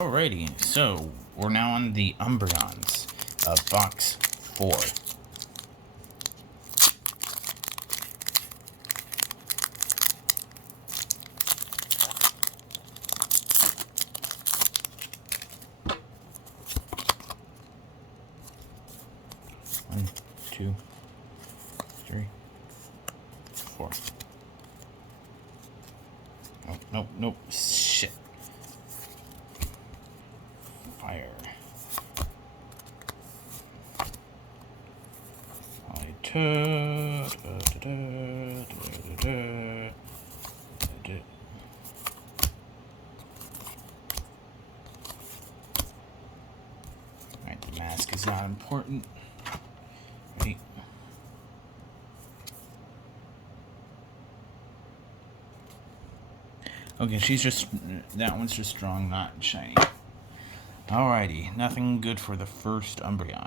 Alrighty, so we're now on the Umbreons of box 4. One, two, three, four. Oh, nope, shit. Fire. Alright, the mask is not important. Right. Okay, that one's just strong, not shiny. Alrighty, nothing good for the first Umbreon.